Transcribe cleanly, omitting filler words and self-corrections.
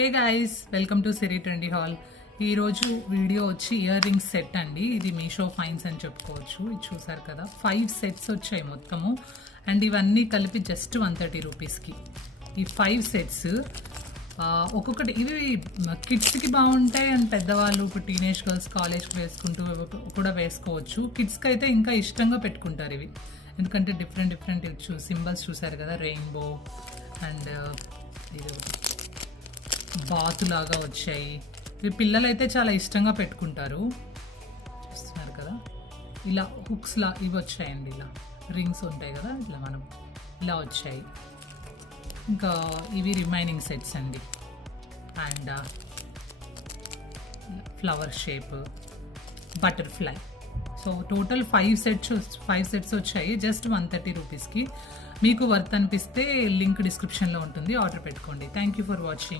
Hey guys, welcome to Siri trendy hall. ఈరోజు video వచ్చి ear rings set అండి. ఇది మీషో ఫైన్స్ అని చెప్పుకోవచ్చు. ఇది చూసారు కదా, 5 సెట్స్ వచ్చాయి మొత్తము. అండ్ ఇవన్నీ కలిపి జస్ట్ 130 రూపీస్కి ఈ 5 సెట్స్. ఒక్కొక్కటి ఇవి కిడ్స్కి బాగుంటాయి అండ్ పెద్దవాళ్ళు ఇప్పుడు టీనేజ్ గర్ల్స్ కాలేజ్కి వేసుకుంటూ కూడా వేసుకోవచ్చు. కిడ్స్కి అయితే ఇంకా ఇష్టంగా పెట్టుకుంటారు ఇవి, ఎందుకంటే డిఫరెంట్ సింబల్స్ చూసారు కదా, రెయిన్బో అండ్ ఇది బాతు లాగా వచ్చాయి. ఇవి పిల్లలు అయితే చాలా ఇష్టంగా పెట్టుకుంటారు. చూస్తున్నారు కదా, ఇలా హుక్స్లా ఇవి వచ్చాయండి. ఇలా రింగ్స్ ఉంటాయి కదా, ఇట్లా మనం ఇలా వచ్చాయి. ఇంకా ఇవి రిమైనింగ్ సెట్స్ అండి. And flower shape, butterfly. So total 5 sets వచ్చాయి జస్ట్ 130 రూపీస్కి. మీకు వర్త్ అనిపిస్తే లింక్ డిస్క్రిప్షన్లో ఉంటుంది, ఆర్డర్ పెట్టుకోండి. Thank you for watching.